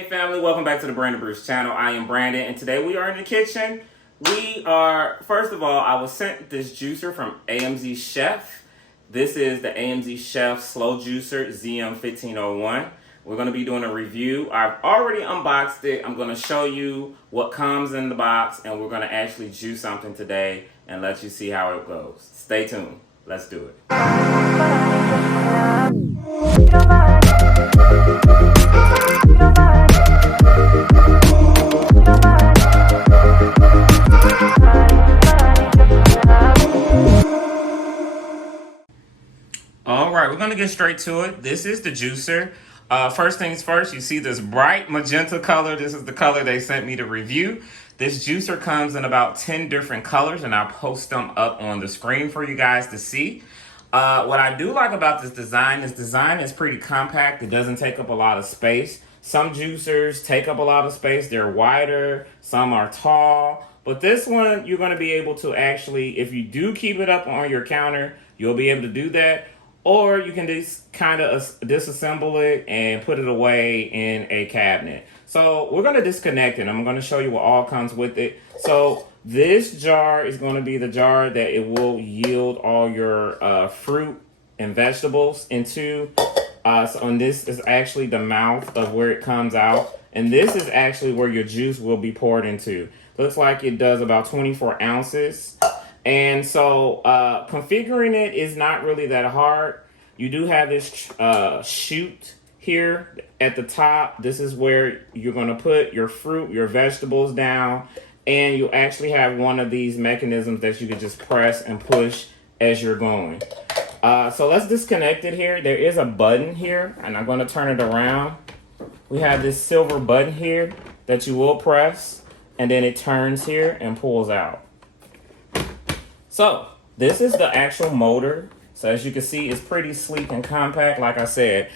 Hey family, welcome back to the Brandon Brews channel. I am Brandon and today we are in the kitchen. First of all, I was sent this juicer from AmzChef. This is the AmzChef Slow Juicer ZM1501. We're going to be doing a review. I've already unboxed it. I'm going to show you what comes in the box and we're going to actually juice something today and let you see how it goes. Stay tuned. Let's do it. All right, we're going to get straight to it. This is the juicer. First things first, you see this bright magenta color. This is the color they sent me to review. This juicer comes in about 10 different colors, and I'll post them up on the screen for you guys to see. What I do like about this design is pretty compact. It doesn't take up a lot of space. Some juicers take up a lot of space. They're wider, some are tall. But this one, you're going to be able to actually, if you do keep it up on your counter, you'll be able to do that. Or you can just kind of disassemble it and put it away in a cabinet. So we're going to disconnect it. I'm going to show you what all comes with it. So this jar is going to be the jar that it will yield all your fruit and vegetables into. And this is actually the mouth of where it comes out. And this is actually where your juice will be poured into. Looks like it does about 24 ounces. And so configuring it is not really that hard. You do have this chute here at the top. This is where you're going to put your fruit, your vegetables down. And you actually have one of these mechanisms that you can just press and push as you're going. So let's disconnect it here. There is a button here, and I'm going to turn it around. We have this silver button here that you will press, and then it turns here and pulls out. So this is the actual motor. So as you can see, it's pretty sleek and compact. Like I said,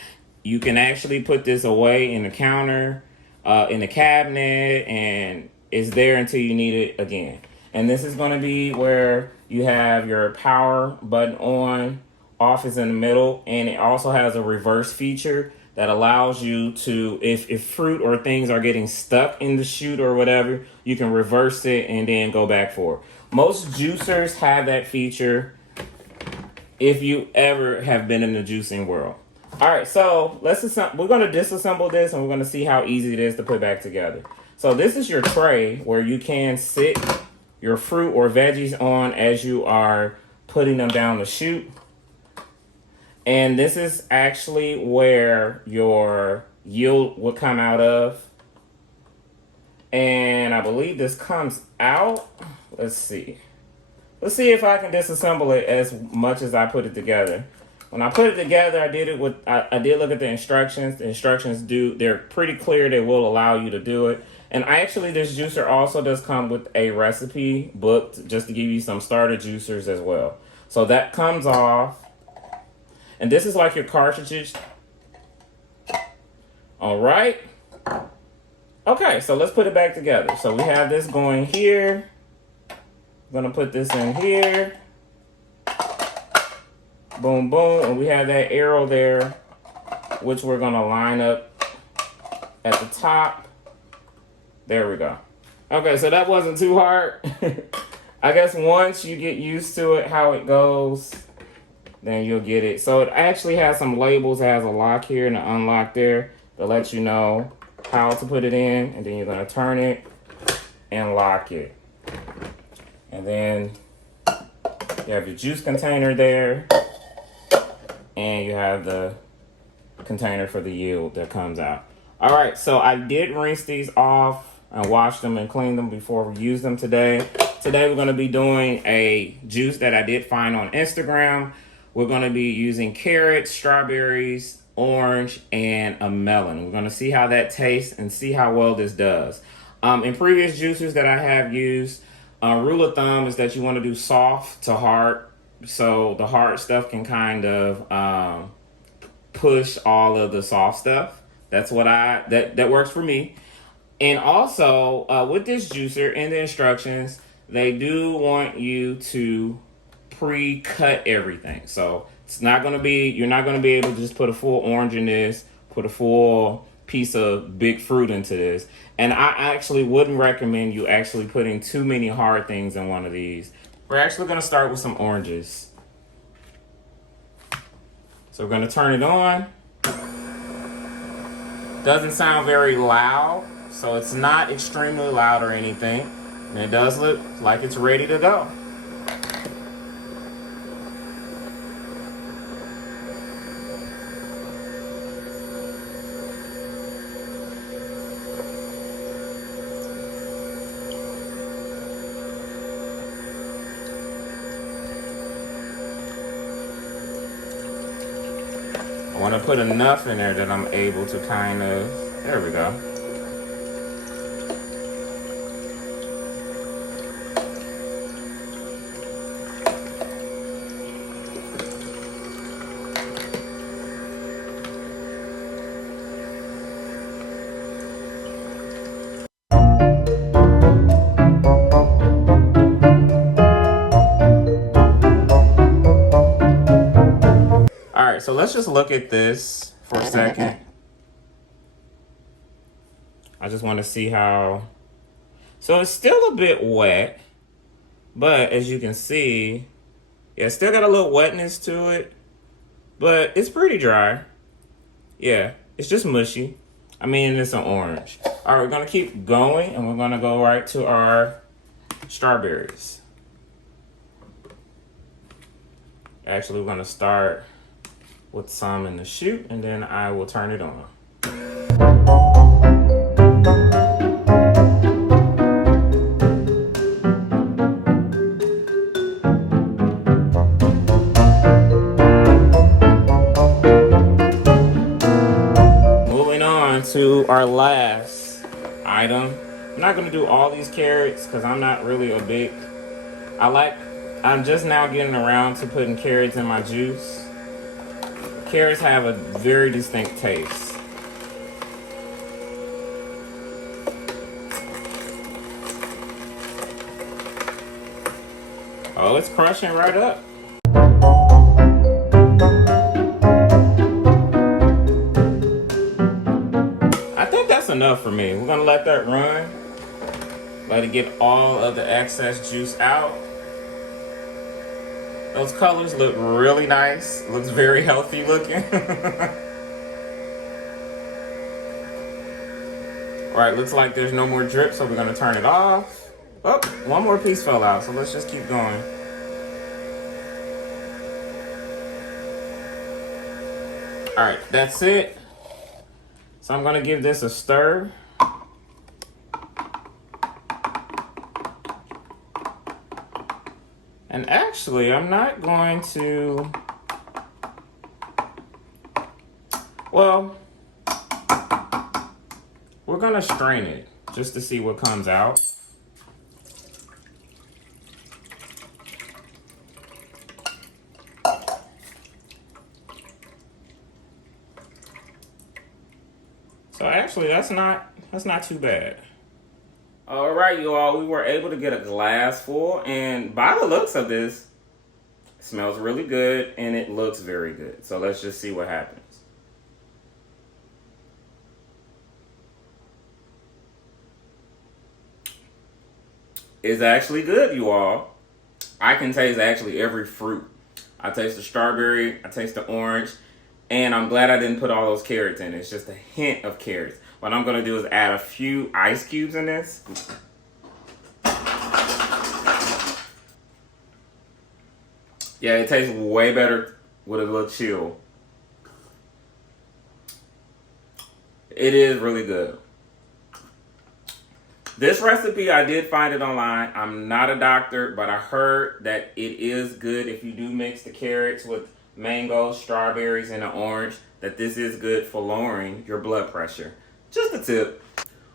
you can actually put this away in the counter, in the cabinet, and it's there until you need it again. And this is going to be where you have your power button on, off is in the middle, and it also has a reverse feature that allows you to, if fruit or things are getting stuck in the chute or whatever, you can reverse it and then go back for it. Most juicers have that feature if you ever have been in the juicing world. All right, so we're going to disassemble this and we're going to see how easy it is to put back together. So this is your tray where you can sit your fruit or veggies on as you are putting them down the chute. And this is actually where your yield will come out of. And I believe this comes out. Let's see. Let's see if I can disassemble it as much as I put it together. When I put it together, I did look at the instructions. The instructions they're pretty clear. They will allow you to do it. And actually, this juicer also does come with a recipe book just to give you some starter juicers as well. So that comes off. And this is like your cartridges. All right. Okay, so let's put it back together. So we have this going here. I'm gonna put this in here. Boom, boom. And we have that arrow there, which we're gonna line up at the top. There we go. Okay, so that wasn't too hard. I guess once you get used to it, how it goes, then you'll get it. So it actually has some labels. It has a lock here and an unlock there to let you know how to put it in. And then you're going to turn it and lock it. And then you have your juice container there. And you have the container for the yield that comes out. All right, so I did rinse these off and wash them and clean them before we use them today. Today we're going to be doing a juice that I did find on Instagram. We're going to be using carrots, strawberries, orange, and a melon. We're going to see how that tastes and see how well this does. In previous juicers that I have used, rule of thumb is that you want to do soft to hard. So the hard stuff can kind of push all of the soft stuff. That's what that works for me. And also with this juicer in the instructions, they do want you to pre-cut everything. So it's not going to be, you're not going to be able to just put a full orange in this, put a full piece of big fruit into this. And I actually wouldn't recommend you actually putting too many hard things in one of these. We're actually going to start with some oranges. So we're going to turn it on. Doesn't sound very loud, so it's not extremely loud or anything. And it does look like it's ready to go. I want to put enough in there that I'm able to kind of, there we go. All right, so let's just look at this for a second. I just want to see how, so it's still a bit wet, but as you can see, yeah, it's still got a little wetness to it, but it's pretty dry. Yeah, it's just mushy. I mean, it's an orange. All right, we're gonna keep going and we're gonna go right to our strawberries. Actually, we're gonna start with some in the chute and then I will turn it on. Moving on to our last item. I'm not gonna do all these carrots because I'm not really a big, I'm just now getting around to putting carrots in my juice. Carrots have a very distinct taste. Oh, it's crushing right up. I think that's enough for me. We're gonna let that run. Let it get all of the excess juice out. Those colors look really nice. Looks very healthy looking. All right, looks like there's no more drip, so we're gonna turn it off. Oh, one more piece fell out, so let's just keep going. All right, that's it. So I'm gonna give this a stir. And actually, I'm not going to, well, we're gonna strain it just to see what comes out. So actually, that's not too bad. All right, you all, we were able to get a glass full, and by the looks of this, it smells really good and it looks very good. So let's just see what happens. It's actually good, you all. I can taste actually every fruit. I taste the strawberry, I taste the orange, and I'm glad I didn't put all those carrots in. It's just a hint of carrots. What I'm gonna do is add a few ice cubes in this. Yeah, it tastes way better with a little chill. It is really good. This recipe, I did find it online. I'm not a doctor, but I heard that it is good if you do mix the carrots with mangoes, strawberries, and an orange, that this is good for lowering your blood pressure. Just a tip.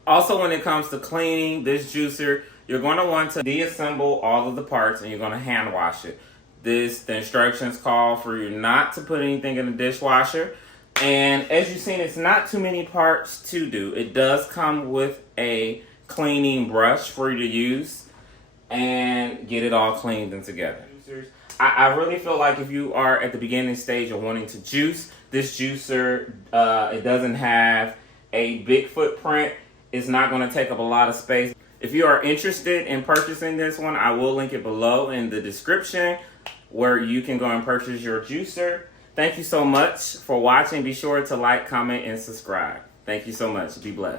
Also, when it comes to cleaning this juicer, you're going to want to deassemble all of the parts and you're going to hand wash it. The instructions call for you not to put anything in the dishwasher. And as you've seen, it's not too many parts to do. It does come with a cleaning brush for you to use and get it all cleaned and together. I really feel like if you are at the beginning stage of wanting to juice, this juicer, it doesn't have a big footprint. It's not going to take up a lot of space. If you are interested in purchasing this one, I will link it below in the description where you can go and purchase your juicer. Thank you so much for watching. Be sure to like, comment, and subscribe. Thank you so much. Be blessed.